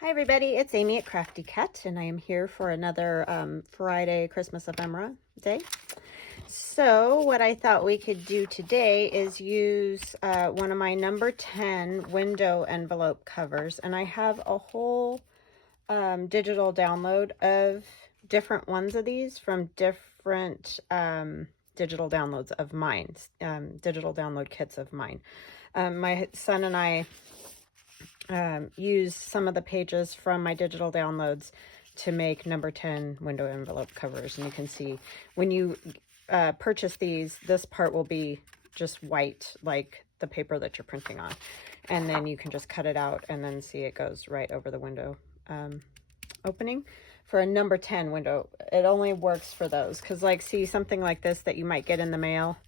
Hi everybody, it's Amy at Crafty Cat, and I am here for another Friday Christmas ephemera day. So what I thought we could do today is use one of my number 10 window envelope covers, and I have a whole digital download of different ones of these from different digital downloads of mine, digital download kits of mine. My son and I use some of the pages from my digital downloads to make number 10 window envelope covers. And you can see when you purchase these, this part will be just white, like the paper that you're printing on. And then you can just cut it out and then see it goes right over the window opening. For a number 10 window, it only works for those. Because like, see something like this that you might get in the mail.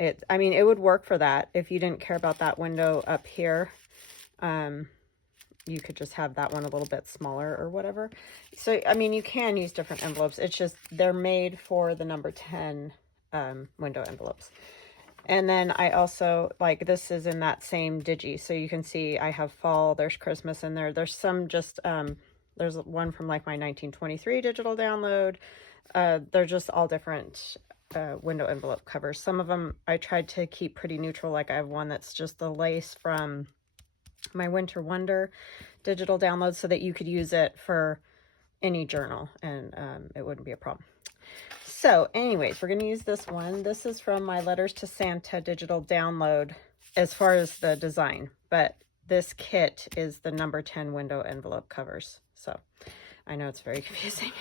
I mean, it would work for that if you didn't care about that window up here. You could just have that one a little bit smaller or whatever. So, I mean, you can use different envelopes. It's just they're made for the number 10 window envelopes. And then I also, like, this is in that same digi. So you can see I have fall, there's Christmas in there. There's some just, there's one from like my 1923 digital download. They're just all different window envelope covers. Some of them I tried to keep pretty neutral. Like I have one that's just the lace from my Winter Wonder digital download so that you could use it for any journal and it wouldn't be a problem. So anyways, we're going to use this one. This is from my Letters to Santa digital download as far as the design, but this kit is the number 10 window envelope covers. So I know it's very confusing,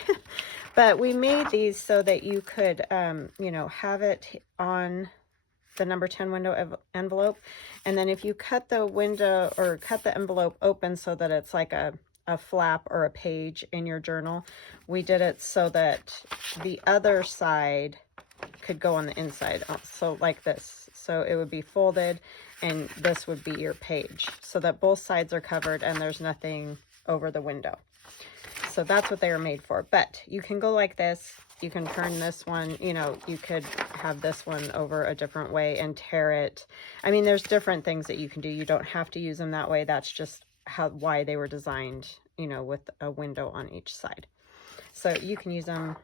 but we made these so that you could, you know, have it on the number 10 window envelope. And then if you cut the window or cut the envelope open so that it's like a flap or a page in your journal, we did it so that the other side could go on the inside. So like this. So it would be folded and this would be your page so that both sides are covered and there's nothing over the window. So that's what they were made for. But you can go like this. You can turn this one, you know, you could have this one over a different way and tear it. I mean, there's different things that you can do. You don't have to use them that way. That's just why they were designed, you know, with a window on each side. So you can use them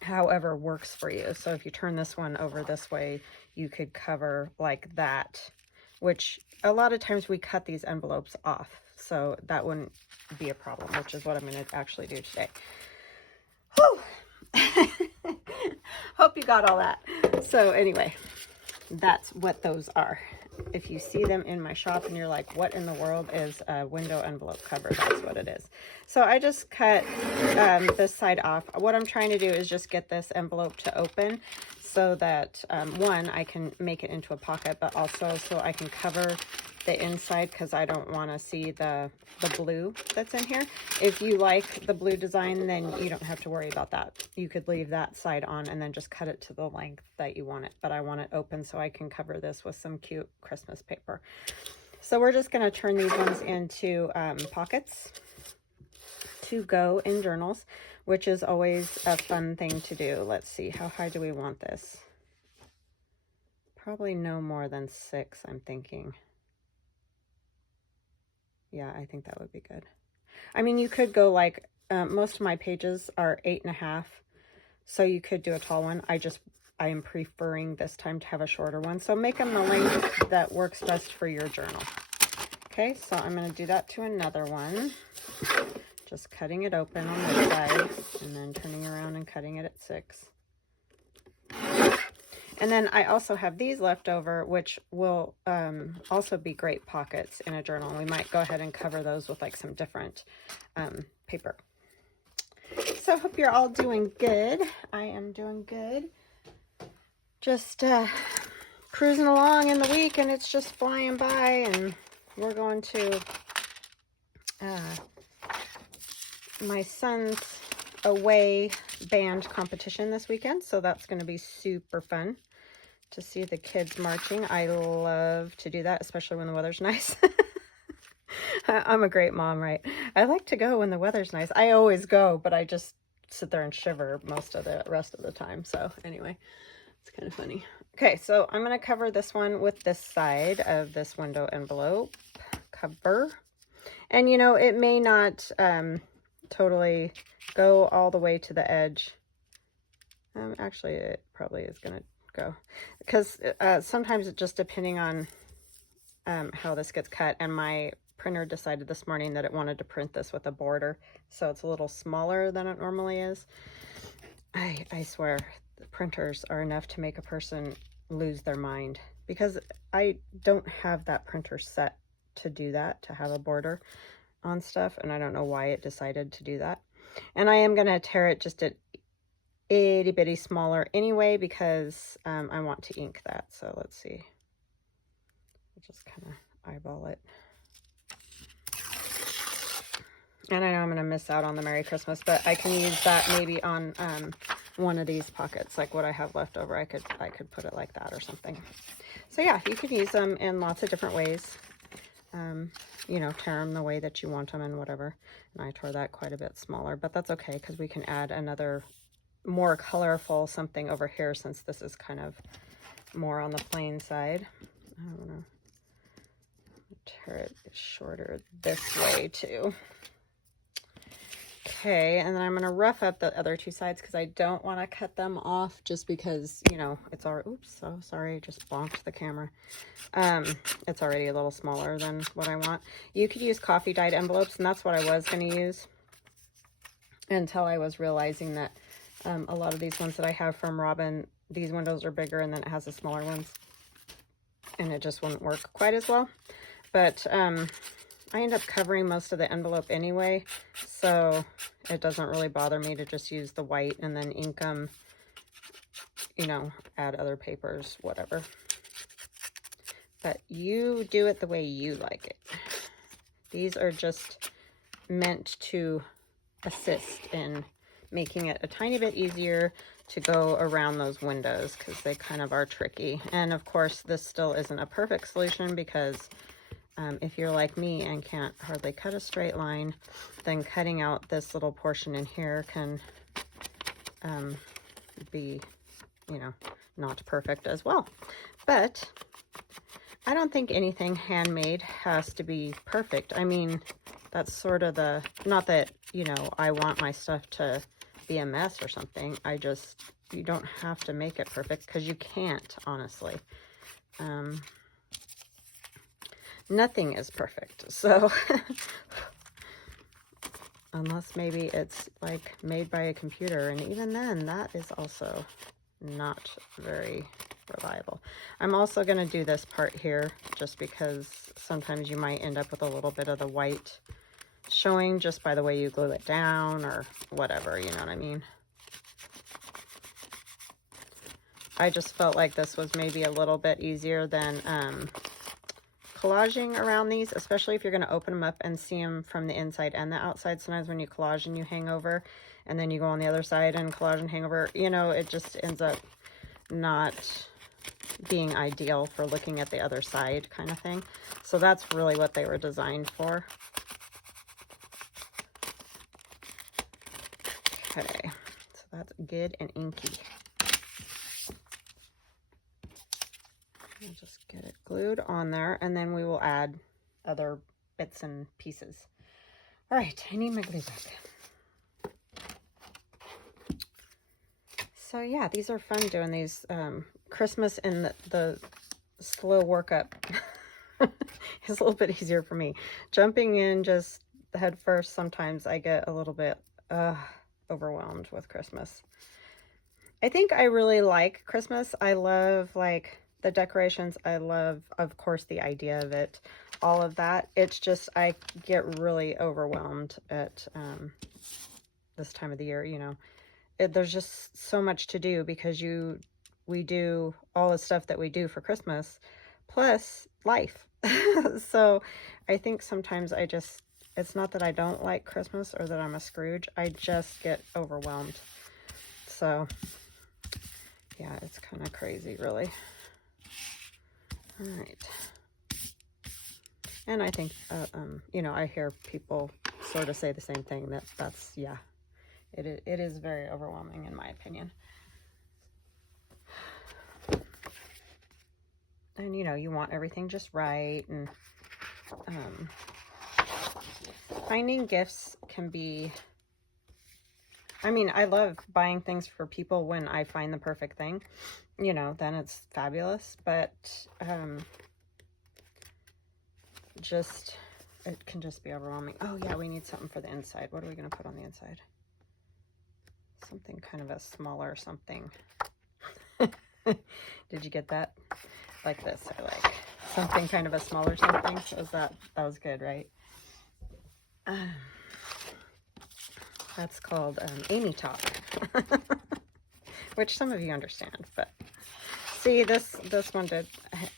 however works for you. So if you turn this one over this way, you could cover like that, which a lot of times we cut these envelopes off. So that wouldn't be a problem, which is what I'm going to actually do today. Whew. Hope you got all that. So anyway, that's what those are. If you see them in my shop and you're like, what in the world is a window envelope cover? That's what it is. So I just cut this side off. What I'm trying to do is just get this envelope to open so that one, I can make it into a pocket, but also so I can cover the inside because I don't want to see the blue that's in here. If you like the blue design, then you don't have to worry about that. You could leave that side on and then just cut it to the length that you want it. But I want it open so I can cover this with some cute Christmas paper. So we're just going to turn these ones into pockets to go in journals, which is always a fun thing to do. Let's see, how high do we want this? Probably no more than 6, I'm thinking. Yeah, I think that would be good. I mean, you could go like, most of my pages are 8.5, so you could do a tall one. I am preferring this time to have a shorter one. So make them the length that works best for your journal. Okay, so I'm going to do that to another one. Just cutting it open on this side and then turning around and cutting it at 6. And then I also have these left over, which will also be great pockets in a journal. We might go ahead and cover those with like some different paper. So I hope you're all doing good. I am doing good. Just cruising along in the week and it's just flying by, and we're going to my son's away band competition this weekend, so that's going to be super fun to see the kids marching. I love to do that, especially when the weather's nice. I'm a great mom, right? I like to go when the weather's nice. I always go, but I just sit there and shiver most of the rest of the time. So anyway, it's kind of funny. Okay, so I'm going to cover this one with this side of this window envelope cover. And you know, it may not totally go all the way to the edge. Actually, it probably is going to go, because sometimes it just depending on how this gets cut, and my printer decided this morning that it wanted to print this with a border, so it's a little smaller than it normally is. I swear, the printers are enough to make a person lose their mind, because I don't have that printer set to do that, to have a border on stuff, and I don't know why it decided to do that. And I am going to tear it just at itty bitty smaller anyway, because I want to ink that. So let's see. I'll just kind of eyeball it. And I know I'm going to miss out on the Merry Christmas, but I can use that maybe on one of these pockets, like what I have left over. I could put it like that or something. So yeah, you could use them in lots of different ways. You know, tear them the way that you want them and whatever. And I tore that quite a bit smaller, but that's okay, because we can add another more colorful something over here, since this is kind of more on the plain side. I don't know. Tear it shorter this way too. Okay, and then I'm going to rough up the other two sides, because I don't want to cut them off, just because, you know, it's already, oops, so sorry, just bonked the camera. It's already a little smaller than what I want. You could use coffee dyed envelopes, and that's what I was going to use, until I was realizing that a lot of these ones that I have from Robin, these windows are bigger, and then it has the smaller ones, and it just wouldn't work quite as well. But I end up covering most of the envelope anyway, so it doesn't really bother me to just use the white and then ink them, you know, add other papers, whatever. But you do it the way you like it. These are just meant to assist in making it a tiny bit easier to go around those windows, because they kind of are tricky. And of course, this still isn't a perfect solution, because if you're like me and can't hardly cut a straight line, then cutting out this little portion in here can be, you know, not perfect as well. But I don't think anything handmade has to be perfect. I mean, that's sort of the, not that, you know, I want my stuff to be a mess or something. I just, you don't have to make it perfect, because you can't, honestly. Nothing is perfect, so unless maybe it's like made by a computer, and even then, that is also not very reliable. I'm also going to do this part here, just because sometimes you might end up with a little bit of the white showing just by the way you glue it down or whatever, you know what I mean? I just felt like this was maybe a little bit easier than collaging around these, especially if you're going to open them up and see them from the inside and the outside. Sometimes when you collage and you hang over, and then you go on the other side and collage and hang over, you know, it just ends up not being ideal for looking at the other side kind of thing. So that's really what they were designed for. Okay, so that's good and inky. I'll just get it glued on there, and then we will add other bits and pieces. All right, I need my glue back. So yeah, these are fun doing these Christmas, and the slow workup is a little bit easier for me. Jumping in just head first, sometimes I get a little bit overwhelmed with Christmas. I think I really like Christmas. I love like the decorations. I love, of course, the idea of it, all of that. It's just, I get really overwhelmed at this time of the year, you know. There's just so much to do, because we do all the stuff that we do for Christmas, plus life. So I think sometimes it's not that I don't like Christmas or that I'm a Scrooge. I just get overwhelmed. So yeah, it's kind of crazy, really. All right. And I think, you know, I hear people sort of say the same thing, that's, yeah, it is very overwhelming in my opinion. And, you know, you want everything just right, and Finding gifts can be, I mean, I love buying things for people when I find the perfect thing, you know, then it's fabulous, but just, it can just be overwhelming. Oh yeah, we need something for the inside. What are we going to put on the inside? Something kind of a smaller something. Did you get that? Like this, I like. Something kind of a smaller something. So that was good, right? That's called Amy talk. Which some of you understand, but see, this one did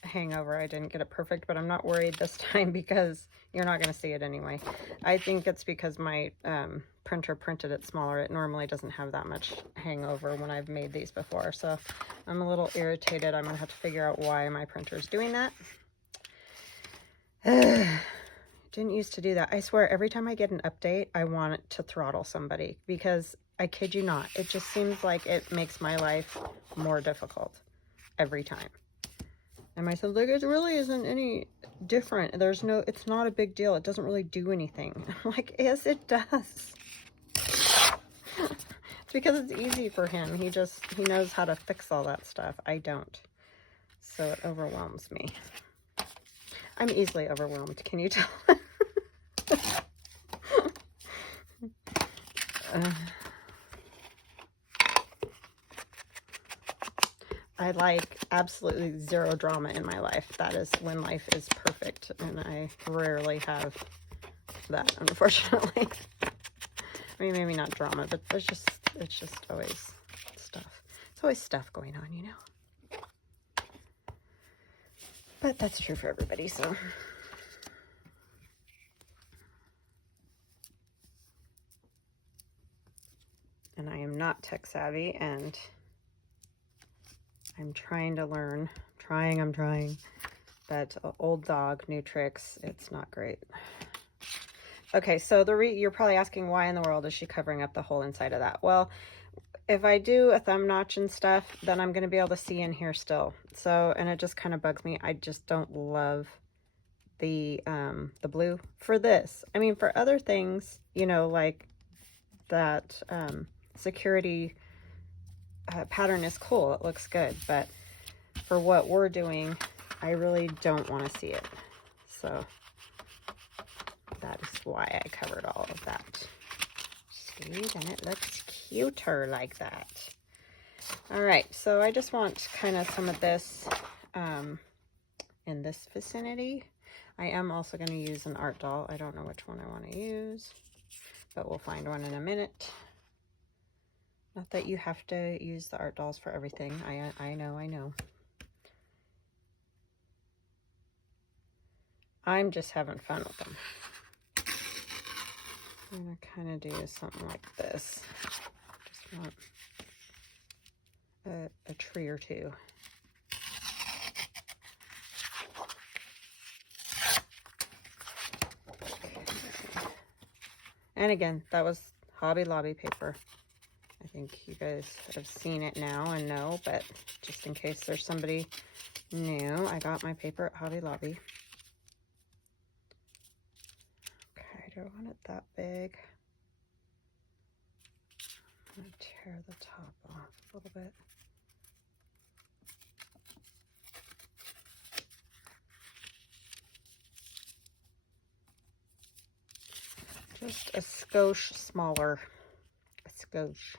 hang over. I didn't get it perfect, but I'm not worried this time because you're not going to see it anyway. I think it's because my printer printed it smaller. It normally doesn't have that much hangover when I've made these before, so I'm a little irritated. I'm going to have to figure out why my printer's doing that. Didn't used to do that. I swear, every time I get an update, I want it to throttle somebody because I kid you not, it just seems like it makes my life more difficult every time. And my son's like, it really isn't any different. There's no, it's not a big deal. It doesn't really do anything. I'm like, yes, it does. It's because it's easy for him. He knows how to fix all that stuff. I don't. So it overwhelms me. I'm easily overwhelmed. Can you tell? I like absolutely zero drama in my life. That is when life is perfect, and I rarely have that, unfortunately. I mean, maybe not drama, but it's just always stuff. It's always stuff going on, you know. But that's true for everybody, so. And I am not tech savvy, and I'm trying to learn. I'm trying. But old dog, new tricks, it's not great. Okay, so you're probably asking why in the world is she covering up the whole inside of that? Well, if I do a thumb notch and stuff, then I'm going to be able to see in here still. So, and it just kind of bugs me. I just don't love the blue for this. I mean, for other things, you know, like that security pattern is cool. It looks good, but for what we're doing, I really don't want to see it. So that is why I covered all of that. See, then it looks cuter like that. All right, so I just want kind of some of this in this vicinity. I am also going to use an art doll. I don't know which one I want to use, but we'll find one in a minute. Not that you have to use the art dolls for everything. I know. I'm just having fun with them. I'm going to kind of do something like this. Just want a tree or two. And again, that was Hobby Lobby paper. I think you guys have seen it now and know, but just in case there's somebody new, I got my paper at Hobby Lobby. Okay, do I want it that big? I'm going to tear the top off a little bit. Just a skosh smaller. A skosh.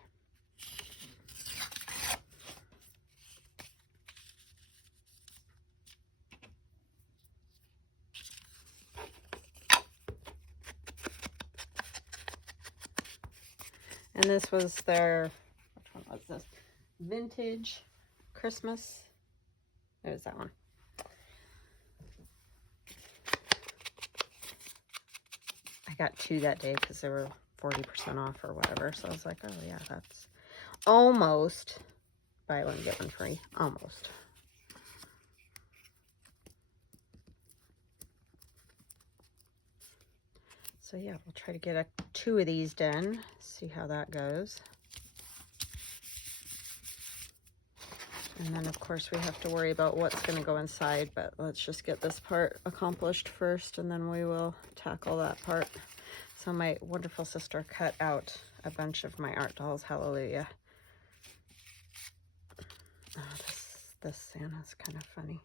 And this was their, which one was this? Vintage Christmas. It was that one. I got 2 that day because they were 40% off or whatever. So I was like, oh yeah, that's almost buy one, get one free. Almost. So yeah, we'll try to get 2 of these done. See how that goes. And then, of course, we have to worry about what's going to go inside, but let's just get this part accomplished first, and then we will tackle that part. So my wonderful sister cut out a bunch of my art dolls. Hallelujah. Oh, this Santa's kind of funny.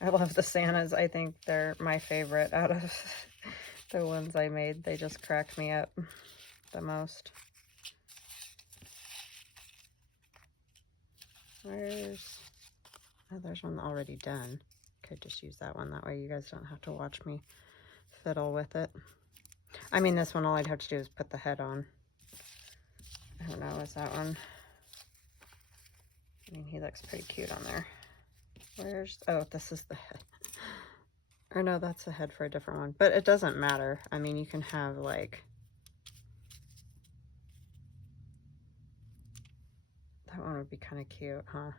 I love the Santas. I think they're my favorite out of the ones I made. They just crack me up the most. There's one already done. Could just use that one. That way you guys don't have to watch me fiddle with it. I mean, this one, all I'd have to do is put the head on. I don't know, is that one? I mean, he looks pretty cute on there. Oh, this is the head. Or no, that's the head for a different one. But it doesn't matter. I mean, you can have like... That one would be kind of cute, huh?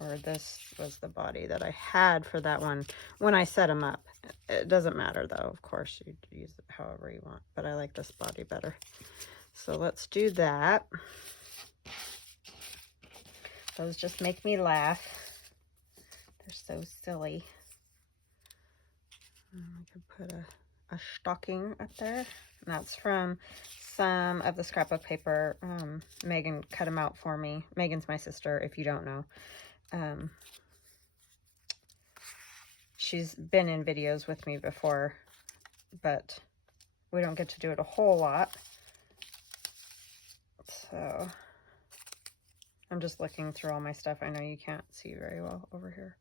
Or this was the body that I had for that one when I set them up. It doesn't matter though, of course, you use it however you want, but I like this body better. So let's do that. Those just make me laugh. They're so silly. I could put a stocking up there. And that's from some of the scrapbook paper. Megan cut them out for me. Megan's my sister, if you don't know. She's been in videos with me before, but we don't get to do it a whole lot. So I'm just looking through all my stuff. I know you can't see very well over here.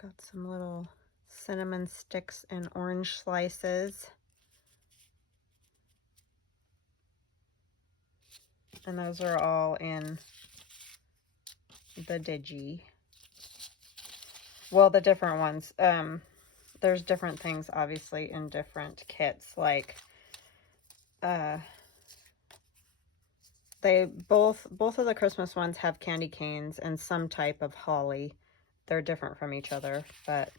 Got some little cinnamon sticks and orange slices. And those are all in the Digi. Well, the different ones. There's different things, obviously, in different kits. Like, they both of the Christmas ones have candy canes and some type of holly. They're different from each other, but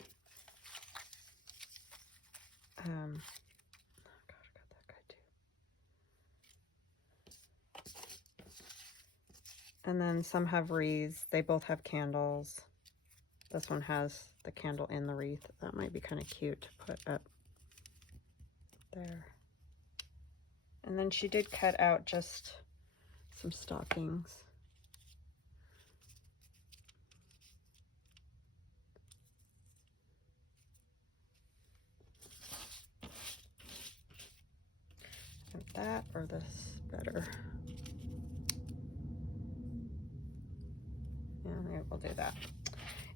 oh God, I got that guy too. And then some have wreaths. They both have candles. This one has the candle in the wreath. That might be kind of cute to put up there. And then she did cut out just some stockings. That or this better? Yeah, maybe we'll do that.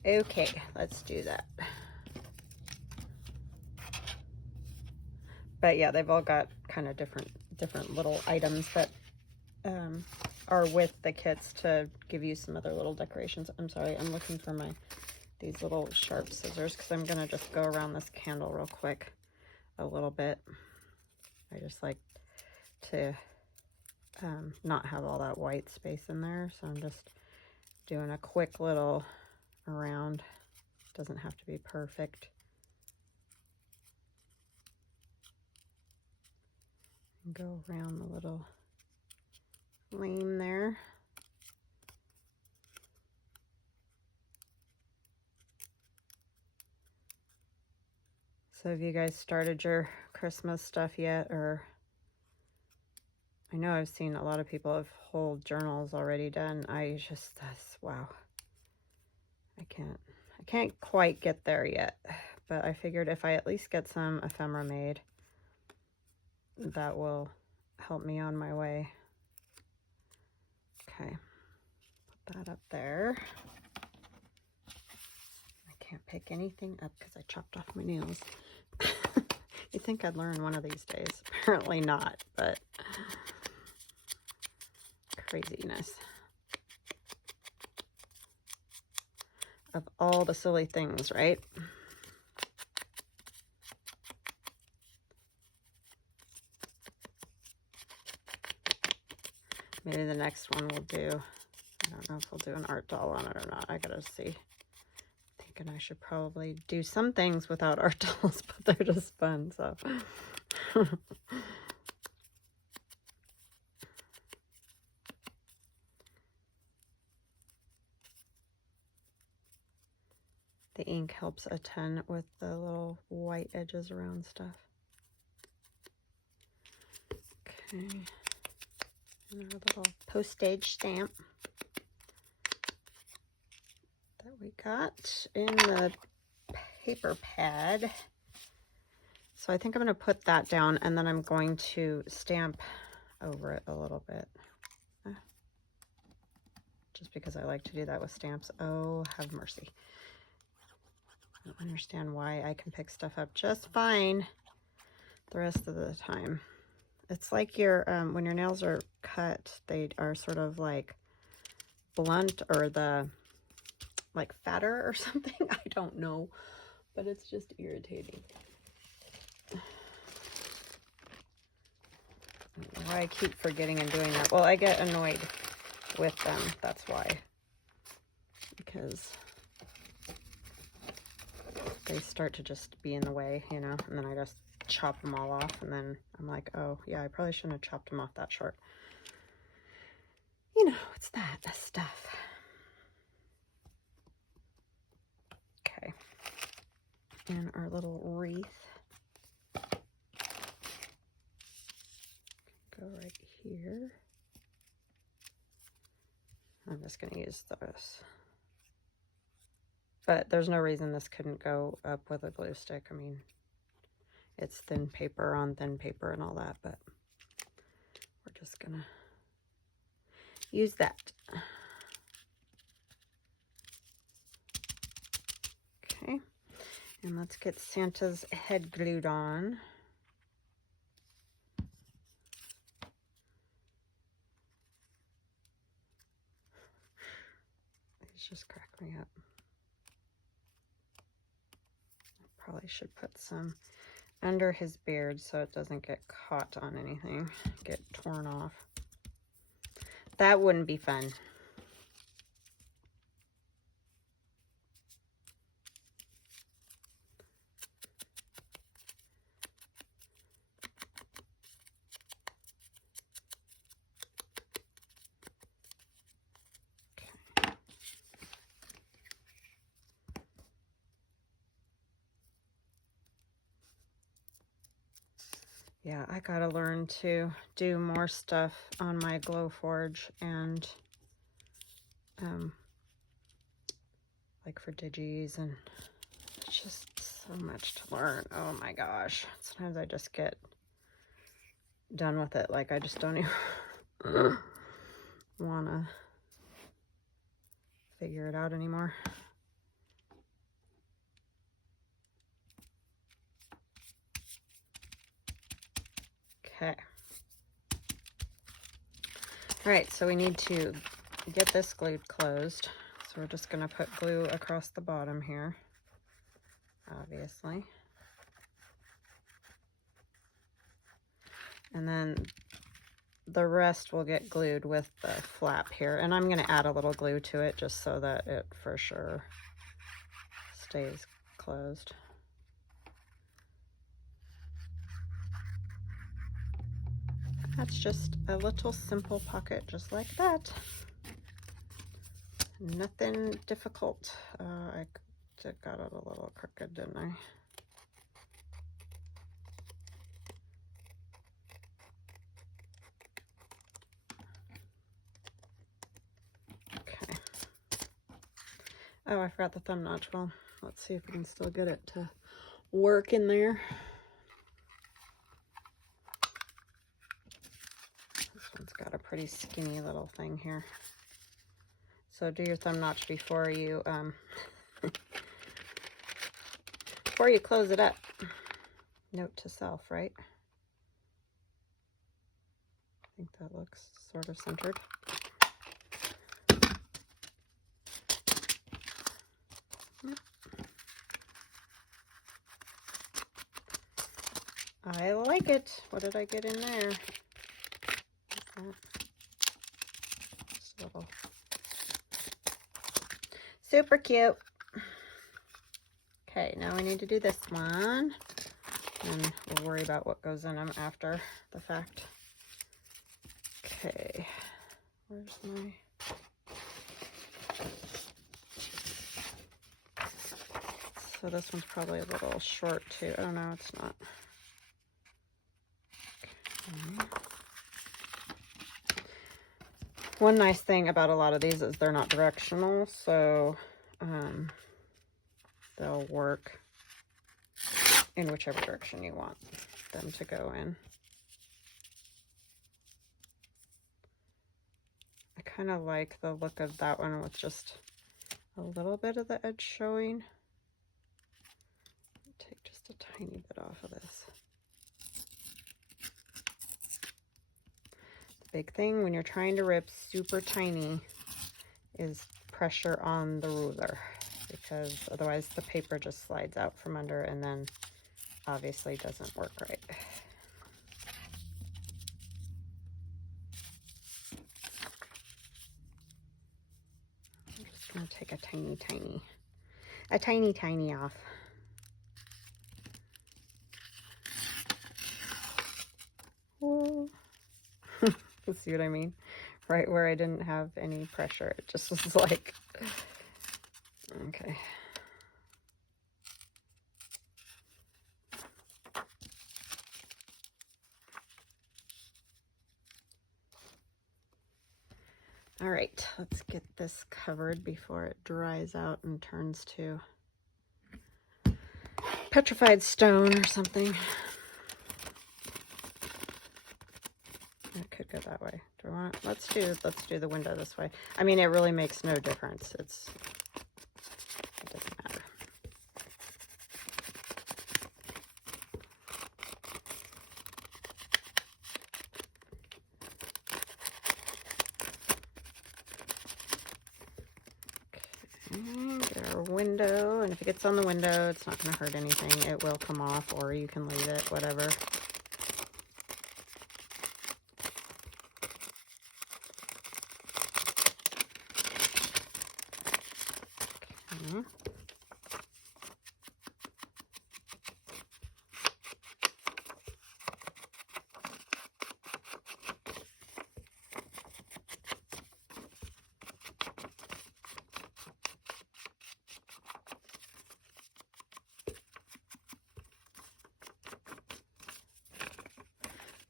Okay, let's do that. But yeah, they've all got kind of different little items that are with the kits to give you some other little decorations. I'm sorry, I'm looking for these little sharp scissors because I'm gonna just go around this candle real quick a little bit. I just like to not have all that white space in there, so I'm just doing a quick little around. Doesn't have to be perfect. And go around the little flame there. So have you guys started your Christmas stuff yet? Or I know I've seen a lot of people have whole journals already done. That's wow. I can't quite get there yet, but I figured if I at least get some ephemera made, that will help me on my way. Okay, put that up there. I can't pick anything up because I chopped off my nails. You'd think I'd learn one of these days. Apparently not, but craziness. Of all the silly things, right? Maybe the next one we'll do, I don't know if we'll do an art doll on it or not. I gotta see. Thinking I should probably do some things without art dolls, but they're just fun, so. The ink helps a ton with the little white edges around stuff. Okay, and our little postage stamp that we got in the paper pad. So I think I'm going to put that down, and then I'm going to stamp over it a little bit. Just because I like to do that with stamps. Oh, have mercy. I don't understand why I can pick stuff up just fine the rest of the time. It's like your when your nails are cut, they are sort of like blunt, or the like fatter or something. I don't know, but it's just irritating. Why I keep forgetting and doing that. Well, I get annoyed with them, that's why, because they start to just be in the way, you know, and then I just chop them all off, and then I'm like, oh yeah, I probably shouldn't have chopped them off that short. You know, it's that stuff. Okay, and our little wreath, go right here. I'm just going to use this. But there's no reason this couldn't go up with a glue stick. I mean, it's thin paper on thin paper and all that, but we're just going to use that. Okay, and let's get Santa's head glued on. These just crack me up. Probably should put some under his beard so it doesn't get caught on anything, get torn off. That wouldn't be fun. Yeah, I gotta learn to do more stuff on my Glowforge, and like for digis, and it's just so much to learn. Oh my gosh. Sometimes I just get done with it. Like I just don't even wanna figure it out anymore. Okay. All right, so we need to get this glued closed. So we're just gonna put glue across the bottom here, obviously. And then the rest will get glued with the flap here. And I'm gonna add a little glue to it just so that it for sure stays closed. That's just a little simple pocket, just like that. Nothing difficult. I got it a little crooked, didn't I? Okay. Oh, I forgot the thumb notch. Well, let's see if we can still get it to work in there. This one's got a pretty skinny little thing here. So do your thumb notch before you before you close it up. Note to self, right? I think that looks sort of centered. Yep. I like it. What did I get in there? What's that? Just a little. Super cute. Okay, now we need to do this one, and we'll worry about what goes in them after the fact. Okay, where's my... So this one's probably a little short too. Oh no, it's not. Okay. One nice thing about a lot of these is they're not directional, so they'll work in whichever direction you want them to go in. I kind of like the look of that one with just a little bit of the edge showing. Take just a tiny bit off of this. The big thing when you're trying to rip super tiny is pressure on the ruler, because otherwise the paper just slides out from under and then obviously doesn't work right. I'm just going to take a tiny off. Whoa. See what I mean? Right where I didn't have any pressure, it just was like, okay. All right, let's get this covered before it dries out and turns to petrified stone or something. It could go that way. Do we want it? Let's do the window this way. I mean, it really makes no difference. It doesn't matter. Okay, get our window, and if it gets on the window, it's not going to hurt anything. It will come off, or you can leave it, whatever. Okay.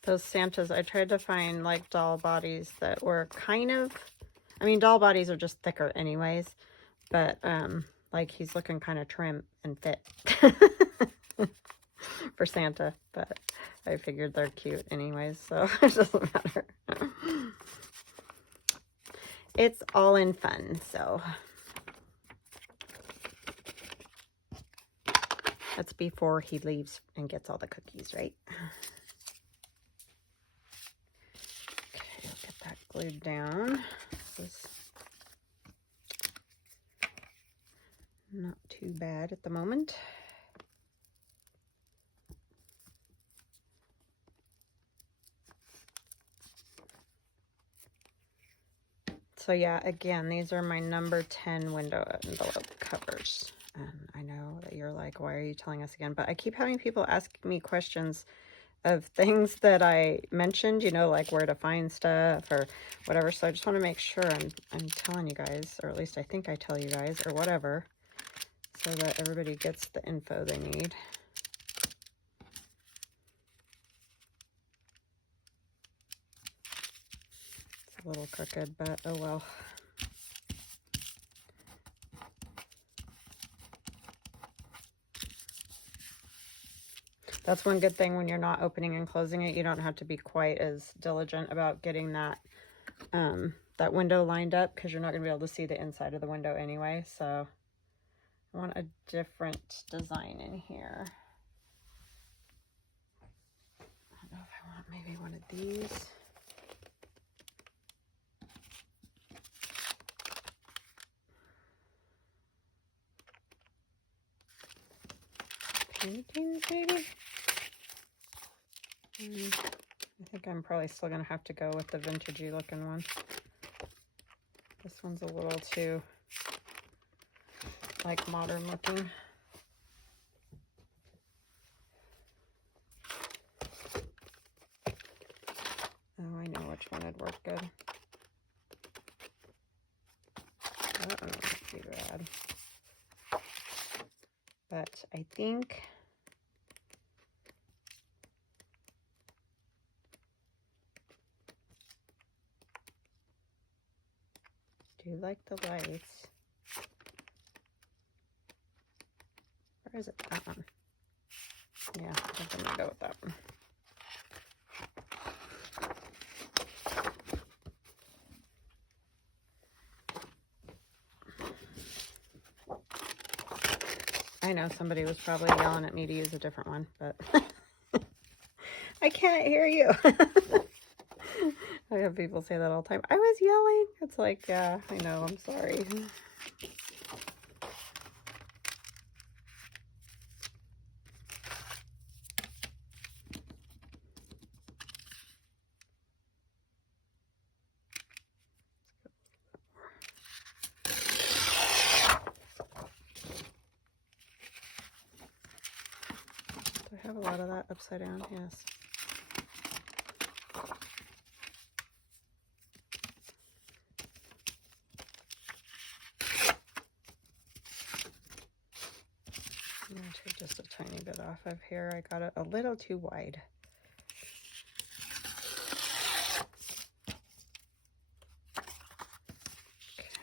Those Santas, I tried to find like doll bodies that were kind of, I mean, doll bodies are just thicker anyways, but like he's looking kind of trim and fit for Santa, but I figured they're cute anyways, so it doesn't matter. It's all in fun, so that's before he leaves and gets all the cookies, right? Glued down. This is not too bad at the moment. So yeah, again, these are my number 10 window envelope covers. And I know that you're like, why are you telling us again? But I keep having people ask me questions of things that I mentioned, you know, like where to find stuff or whatever. So I just want to make sure I'm telling you guys, or at least I think I tell you guys, or whatever, so that everybody gets the info they need. It's a little crooked, but oh well. That's one good thing when you're not opening and closing it. You don't have to be quite as diligent about getting that that window lined up, because you're not going to be able to see the inside of the window anyway. So I want a different design in here. I don't know if I want maybe one of these. Paintings maybe? I think I'm probably still going to have to go with the vintagey looking one. This one's a little too, like, modern looking. Oh, I know which one would work good. That one wouldn't be bad. but I think I do like the lights. Or is it that one? Yeah, I think I'm gonna go with that one. I know somebody was probably yelling at me to use a different one, but I can't hear you. I have people say that all the time. I was yelling. It's like, yeah, I know, I'm sorry. Do I have a lot of that upside down? Yes. I'm going to take just a tiny bit off of here. I got it a little too wide.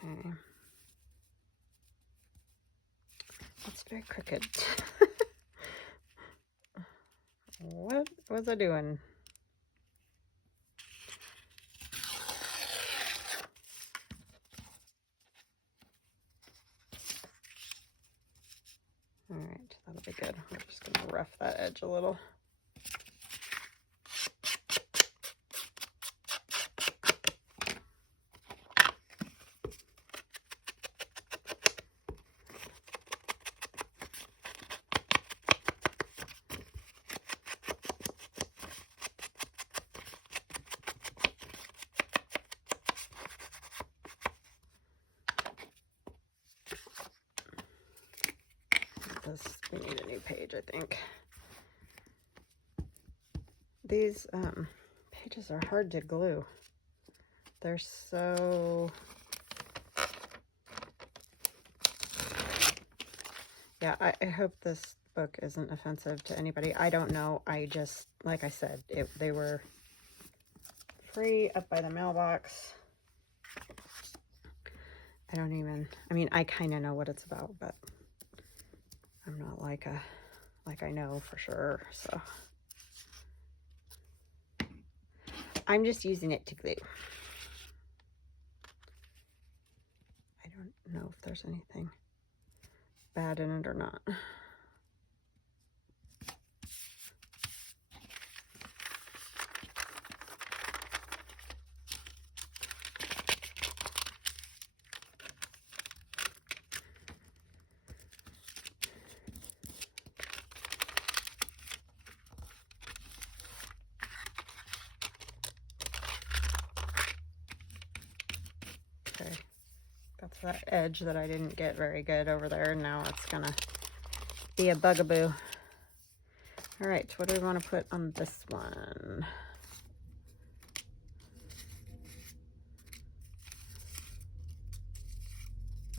Okay. That's very crooked. What was I doing? All right, that'll be good. We're just going to rough that edge a little. We need a new page, I think. These pages are hard to glue. They're so... Yeah, I hope this book isn't offensive to anybody. I don't know. I just, like I said, they were free up by the mailbox. I don't even... I mean, I kind of know what it's about, but I'm not like I know for sure, so I'm just using it to glue. I don't know if there's anything bad in it or not. Okay, that's that edge that I didn't get very good over there, and now it's gonna be a bugaboo. All right, what do we want to put on this one?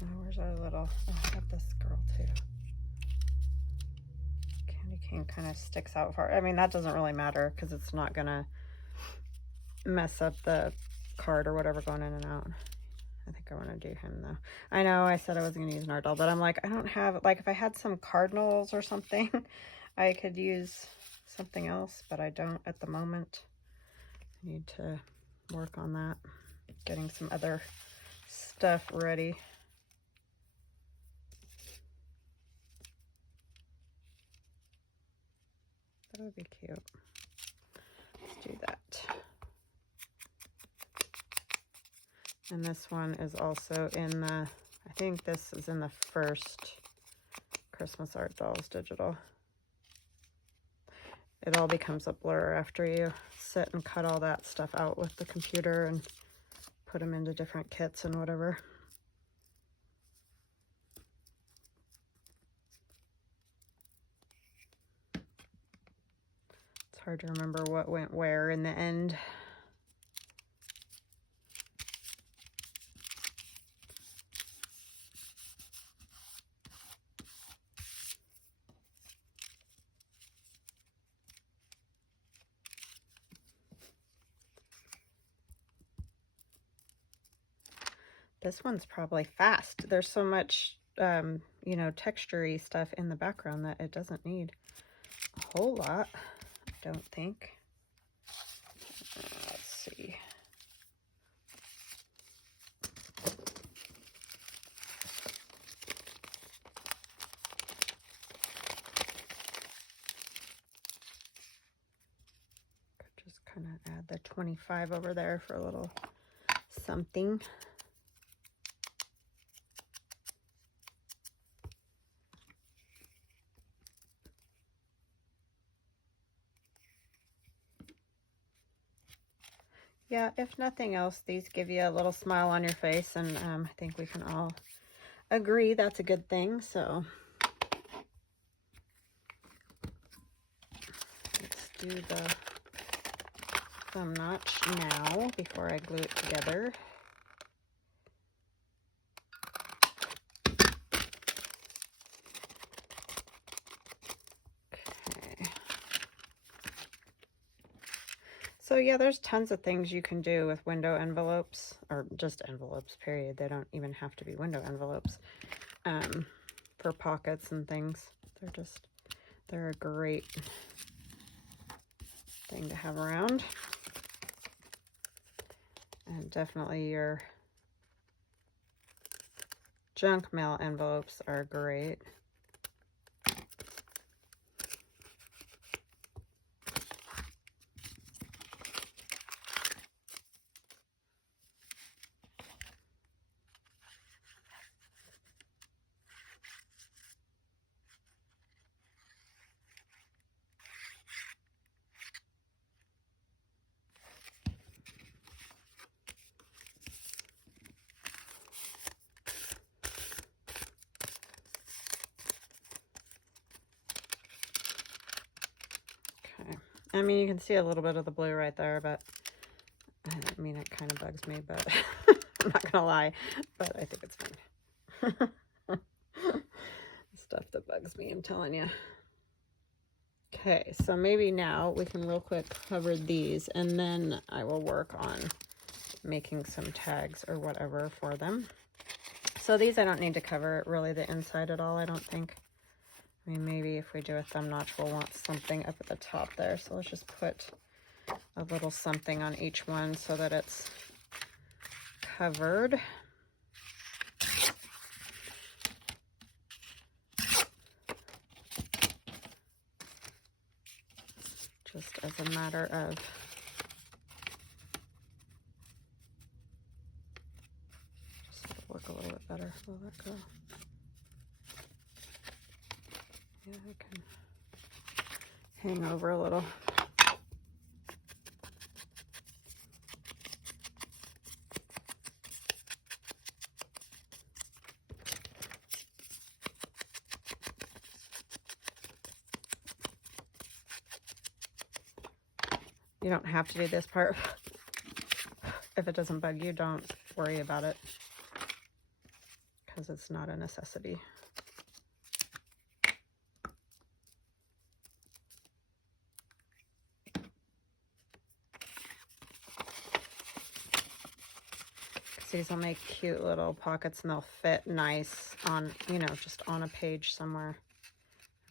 Oh, where's our little... Oh, I got this girl too. Candy cane kind of sticks out far. I mean, that doesn't really matter because it's not gonna mess up the card or whatever going in and out. I think I want to do him though. I know I said I wasn't going to use Nardole, but I'm like, I don't have, like if I had some cardinals or something, I could use something else, but I don't at the moment. I need to work on that, getting some other stuff ready. That would be cute. Let's do that. And this one is also in the, I think this is in the first Christmas Art Dolls digital. It all becomes a blur after you sit and cut all that stuff out with the computer and put them into different kits and whatever. It's hard to remember what went where in the end. This one's probably fast. There's so much, you know, texture-y stuff in the background that it doesn't need a whole lot, I don't think. Let's see. Could just kind of add the 25 over there for a little something. Yeah, if nothing else, these give you a little smile on your face, and I think we can all agree that's a good thing. So let's do the thumb notch now before I glue it together. So yeah, there's tons of things you can do with window envelopes, or just envelopes, period. They don't even have to be window envelopes, for pockets and things. They're a great thing to have around. And definitely your junk mail envelopes are great. I mean, you can see a little bit of the blue right there, but I mean, it kind of bugs me, but I'm not gonna lie, but I think it's fine. Stuff that bugs me, I'm telling you. Okay, so maybe now we can real quick cover these, and then I will work on making some tags or whatever for them. So these I don't need to cover really the inside at all, I don't think. I mean, maybe if we do a thumb notch, we'll want something up at the top there. So let's just put a little something on each one so that it's covered. Just as a matter of just look a little bit better. Will that go? Yeah, I can hang over a little. You don't have to do this part. If it doesn't bug you, don't worry about it, because it's not a necessity. These will make cute little pockets, and they'll fit nice on, you know, just on a page somewhere.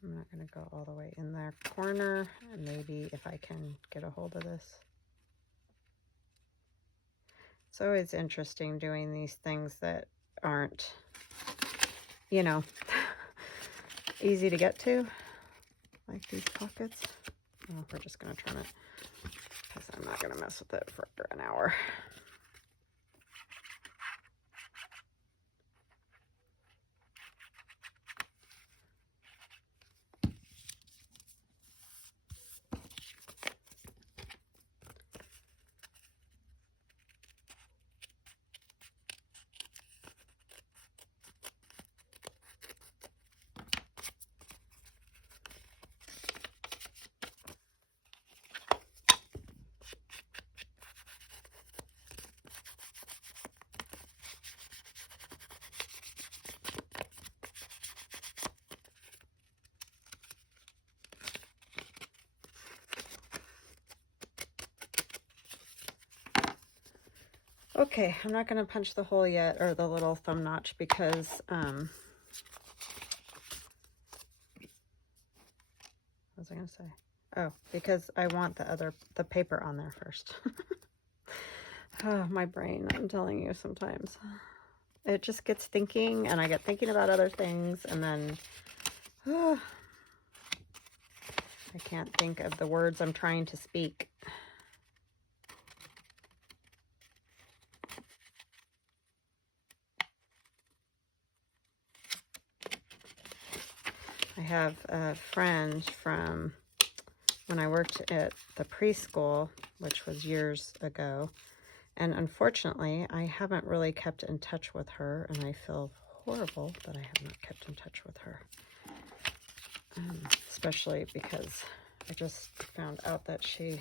I'm not going to go all the way in their corner, and maybe if I can get a hold of this. It's always interesting doing these things that aren't, you know, easy to get to, like these pockets. Oh, we're just going to trim it, because I'm not going to mess with it for an hour. Okay, I'm not going to punch the hole yet, or the little thumb notch, because what was I going to say? Oh, because I want the paper on there first. Oh, my brain, I'm telling you, sometimes it just gets thinking, and I get thinking about other things, and then I can't think of the words I'm trying to speak. I have a friend from when I worked at the preschool, which was years ago, and unfortunately, I haven't really kept in touch with her, and I feel horrible that I have not kept in touch with her. Especially because I just found out that she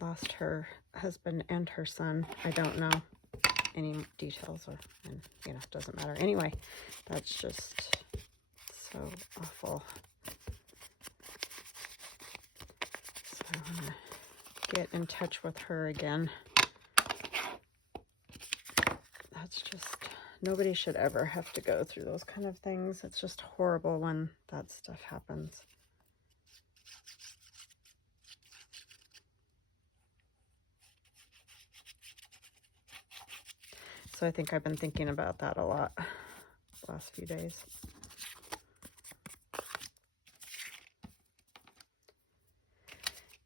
lost her husband and her son. I don't know any details, and you know, it doesn't matter. Anyway, that's just so awful. So I'm gonna get in touch with her again. That's just, nobody should ever have to go through those kind of things. It's just horrible when that stuff happens. So I think I've been thinking about that a lot the last few days.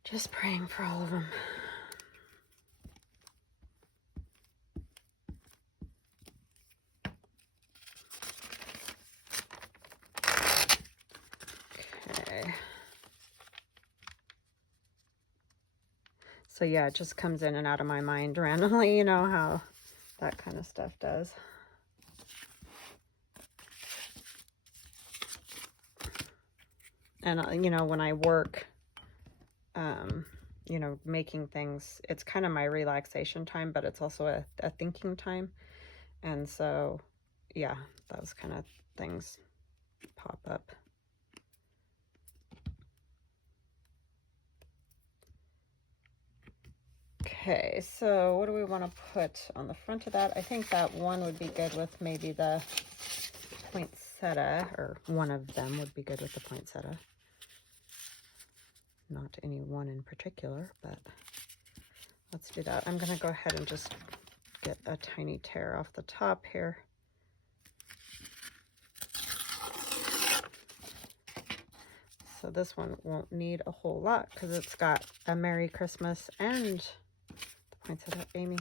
Just praying for all of them. Okay. So yeah, it just comes in and out of my mind randomly, you know how that kind of stuff does. And you know, when I work, you know, making things, it's kind of my relaxation time, but it's also a thinking time. And so, yeah, those kind of things pop up. Okay, so what do we want to put on the front of that? I think that one would be good with maybe the poinsettia, or one of them would be good with the poinsettia. Not any one in particular, but let's do that. I'm going to go ahead and just get a tiny tear off the top here. So this one won't need a whole lot because it's got a Merry Christmas and the poinsettia. Amy,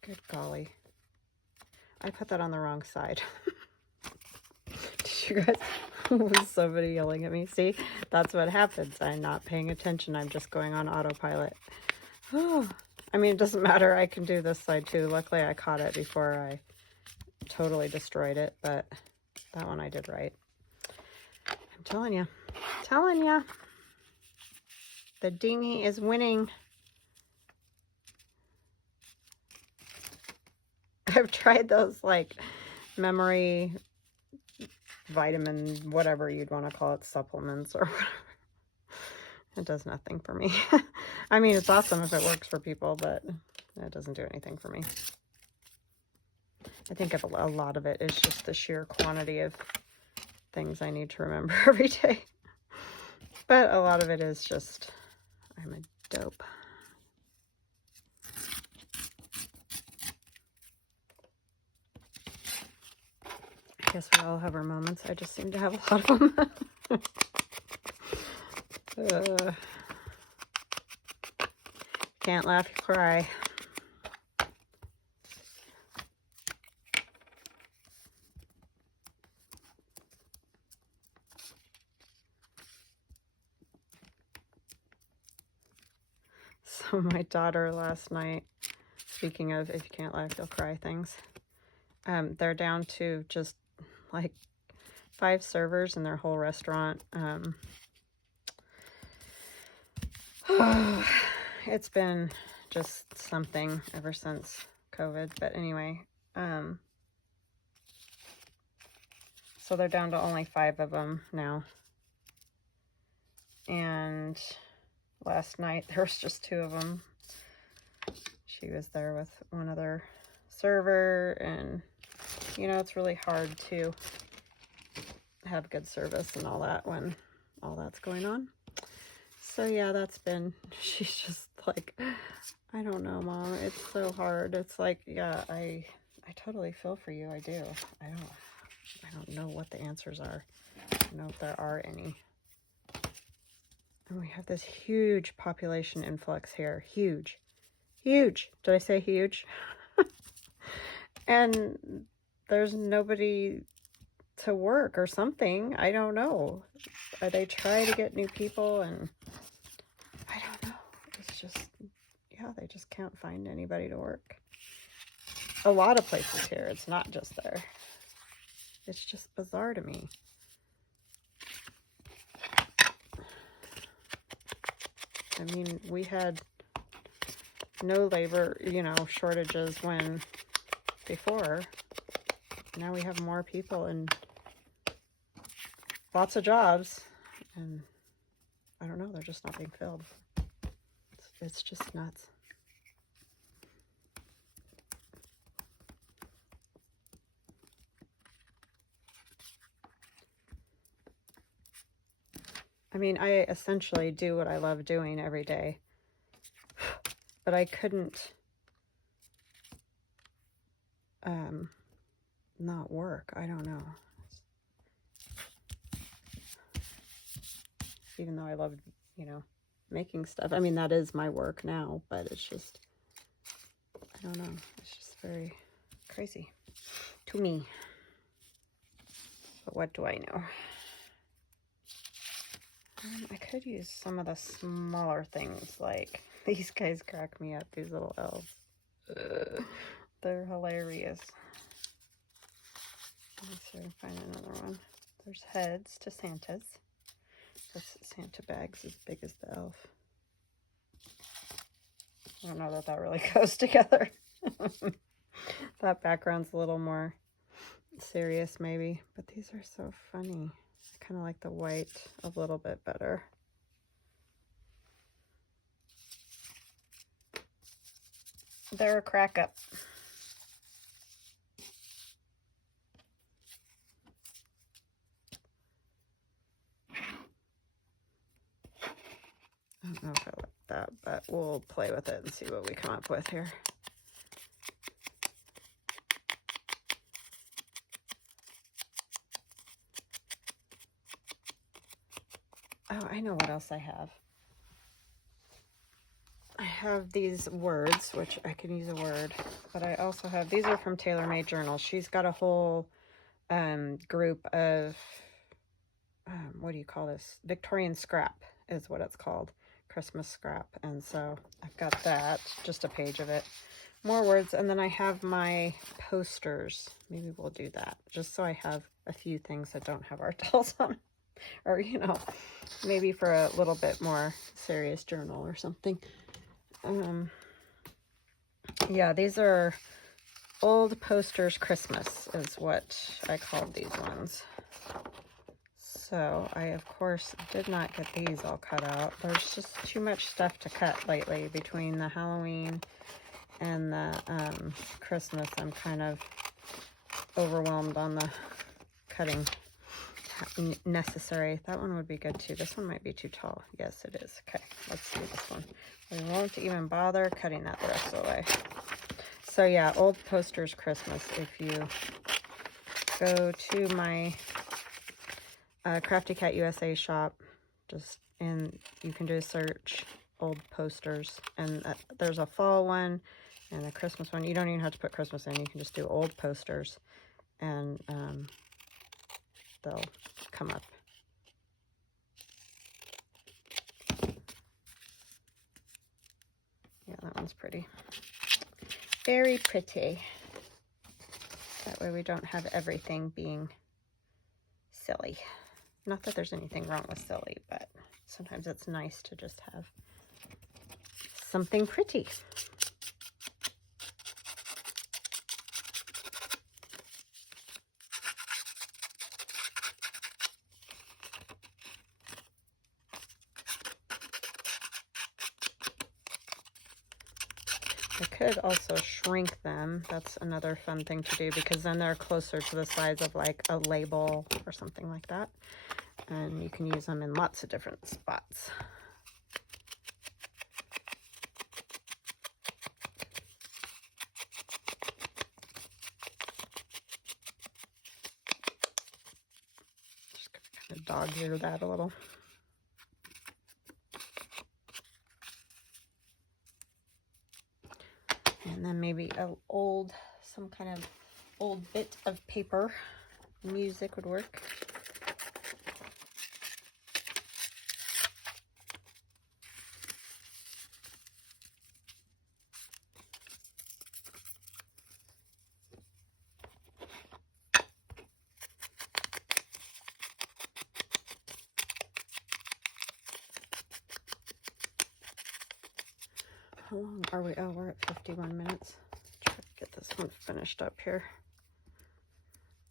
good golly. I put that on the wrong side. Did you guys? Was somebody yelling at me? See, that's what happens. I'm not paying attention. I'm just going on autopilot. Oh, I mean, it doesn't matter. I can do this side too. Luckily, I caught it before I totally destroyed it, but that one I did right. I'm telling you. The dinghy is winning. I've tried those like memory vitamin, whatever you'd want to call it, supplements or whatever. It does nothing for me. I mean, it's awesome if it works for people, but it doesn't do anything for me. I think a lot of it is just the sheer quantity of things I need to remember every day. But a lot of it is just, I'm a dope. I guess we all have our moments. I just seem to have a lot of them. Can't laugh, you cry. So my daughter last night, speaking of if you can't laugh, you'll cry things, they're down to just like 5 servers in their whole restaurant. It's been just something ever since COVID, but anyway, so they're down to only 5 of them now. And last night there was just 2 of them. She was there with one other server, and you know, it's really hard to have good service and all that when all that's going on. So yeah, that's been, she's just like, I don't know, Mom, it's so hard. It's like, yeah, I totally feel for you. I do. I don't know what the answers are. I don't know if there are any. And we have this huge population influx here. Huge. Huge. Did I say huge? And there's nobody to work or something. I don't know. They try to get new people, and I don't know. It's just, yeah, they just can't find anybody to work. A lot of places here. It's not just there. It's just bizarre to me. I mean, we had no labor, you know, shortages when before. Now we have more people and lots of jobs, and I don't know, they're just not being filled. It's just nuts. I mean, I essentially do what I love doing every day, but I couldn't not work. I don't know. Even though I love, you know, making stuff. I mean, that is my work now, but it's just, I don't know. It's just very crazy to me. But what do I know? I could use some of the smaller things, like these guys crack me up, these little elves. They're hilarious. Let's see if I can find another one. There's heads to Santas. This Santa bag's as big as the elf. I don't know that that really goes together. That background's a little more serious maybe, but these are so funny. I kind of like the white a little bit better. They're a crack up. I don't know if I like that, but we'll play with it and see what we come up with here. Oh, I know what else I have. I have these words, which I can use a word, but I also have, these are from Tailor Made Journals. She's got a whole group of, what do you call this? Victorian scrap is what it's called. Christmas scrap. And so I've got that, just a page of it. More words, and then I have my posters. Maybe we'll do that, just so I have a few things that don't have art dolls on. Or, you know, maybe for a little bit more serious journal or something. Yeah, these are old posters Christmas is what I called these ones. So I, of course, did not get these all cut out. There's just too much stuff to cut lately between the Halloween and the Christmas. I'm kind of overwhelmed on the cutting necessary. That one would be good too. This one might be too tall. Yes, it is. Okay, let's do this one. We won't even bother cutting that the rest of the way. So yeah, old posters Christmas. If you go to my Crafty Cat USA shop, just and you can do a search, old posters, and there's a fall one and a Christmas one. You don't even have to put Christmas in. You can just do old posters, and they'll come up. Yeah, that one's pretty. Very pretty. That way we don't have everything being silly. Not that there's anything wrong with silly, but sometimes it's nice to just have something pretty. I could also shrink them. That's another fun thing to do, because then they're closer to the size of like a label or something like that. And you can use them in lots of different spots. Just gonna kind of dog ear that a little. And then maybe some kind of old bit of paper. Music would work. How long are we? Oh, we're at 51 minutes. Try to get this one finished up here.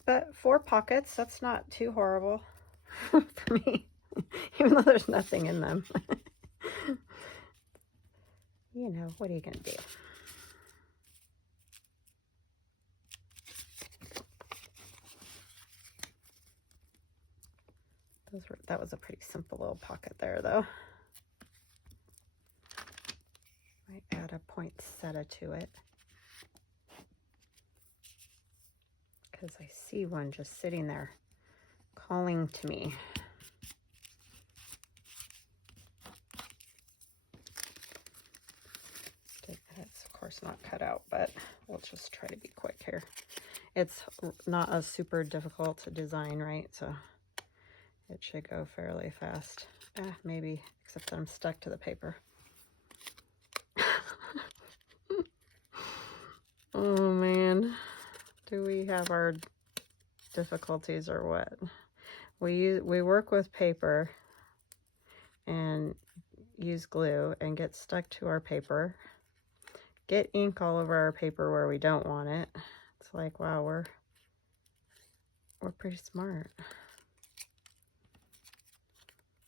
But 4 pockets, that's not too horrible for me, even though there's nothing in them. You know, what are you going to do? That was a pretty simple little pocket there, though. Might add a poinsettia to it, because I see one just sitting there calling to me. It's of course not cut out, but we'll just try to be quick here. It's not a super difficult to design, right? So it should go fairly fast. Maybe, except that I'm stuck to the paper. Oh man, do we have our difficulties or what? We work with paper and use glue and get stuck to our paper, get ink all over our paper where we don't want it. It's like, wow, we're pretty smart.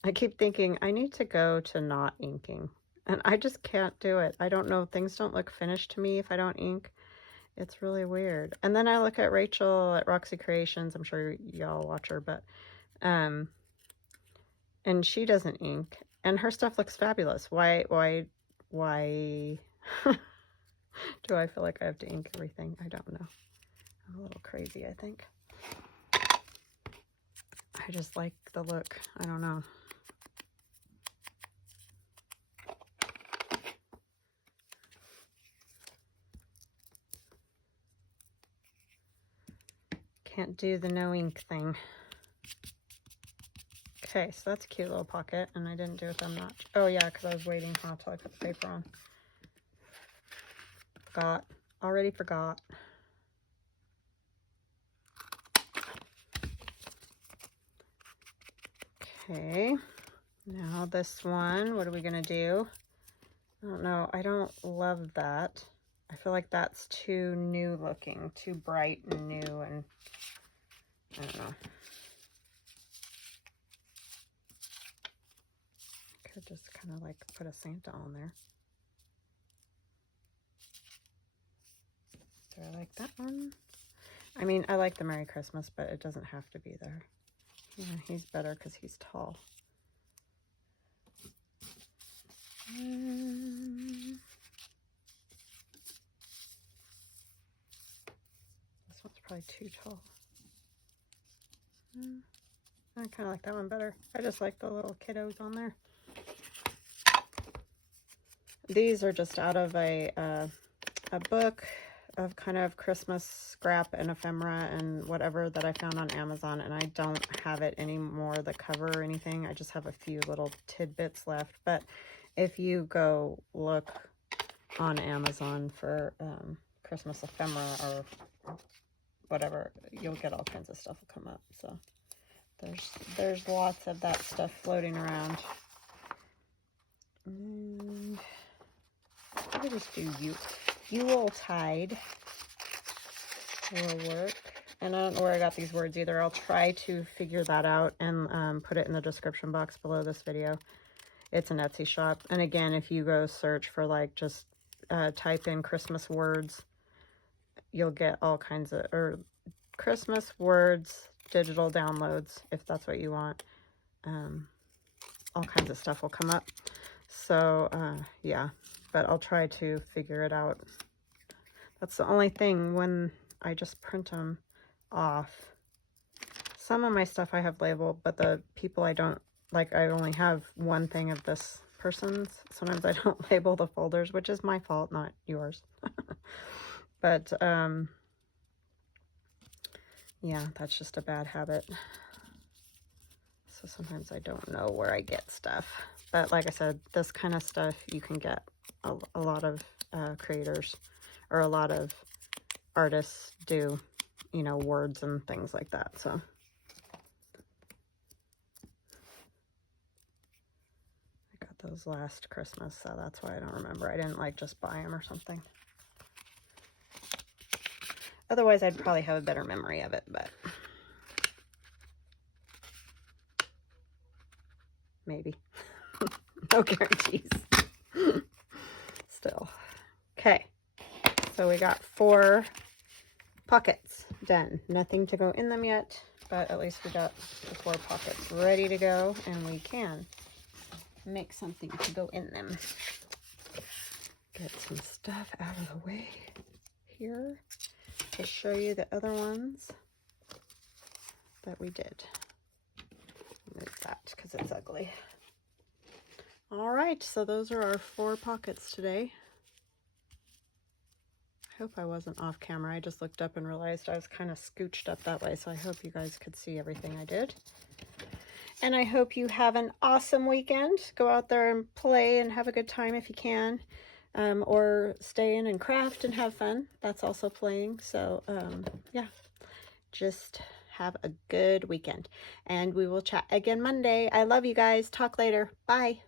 I keep thinking I need to go to not inking, and I just can't do it. I don't know, things don't look finished to me if I don't ink. It's really weird. And then I look at Rachel at Roxy Creations. I'm sure y'all watch her, but and she doesn't ink, and her stuff looks fabulous. Why do I feel like I have to ink everything? I don't know. I'm a little crazy, I think. I just like the look. I don't know. Can't do the no ink thing. Okay, so that's a cute little pocket, and I didn't do a thumb notch. Oh yeah, because I was waiting until I put the paper on. Forgot. Already forgot. Okay, now this one, what are we gonna do? I don't know. I don't love that. I feel like that's too new looking, too bright and new, and I don't know. Could just kind of like put a Santa on there. Do I like that one? I mean, I like the Merry Christmas, but it doesn't have to be there. Yeah, he's better because he's tall. This one's probably too tall. I kind of like that one better. I just like the little kiddos on there. These are just out of a book of kind of Christmas scrap and ephemera and whatever that I found on Amazon, and I don't have it anymore, the cover or anything. I just have a few little tidbits left. But if you go look on Amazon for Christmas ephemera or whatever, you'll get all kinds of stuff will come up. So there's lots of that stuff floating around. Let me just do Yuletide will work. And I don't know where I got these words either. I'll try to figure that out and put it in the description box below this video. It's an Etsy shop. And again, if you go search for like just type in Christmas words, you'll get all kinds of, or Christmas words, digital downloads, if that's what you want. All kinds of stuff will come up. So, yeah, but I'll try to figure it out. That's the only thing when I just print them off. Some of my stuff I have labeled, but the people I don't, like, I only have one thing of this person's. Sometimes I don't label the folders, which is my fault, not yours. But, yeah, that's just a bad habit. So sometimes I don't know where I get stuff. But like I said, this kind of stuff you can get a lot of creators, or a lot of artists do, you know, words and things like that. So I got those last Christmas, so that's why I don't remember. I didn't like just buy them or something. Otherwise, I'd probably have a better memory of it, but maybe. No guarantees. Still. Okay. So we got 4 pockets done. Nothing to go in them yet, but at least we got the 4 pockets ready to go, and we can make something to go in them. Get some stuff out of the way here to show you the other ones that we did. Move that because it's ugly. All right, so those are our 4 pockets today. I hope I wasn't off camera. I just looked up and realized I was kind of scooched up that way, so I hope you guys could see everything I did. And I hope you have an awesome weekend. Go out there and play and have a good time if you can. Or stay in and craft and have fun. That's also playing. So, yeah, just have a good weekend. And we will chat again Monday. I love you guys. Talk later. Bye.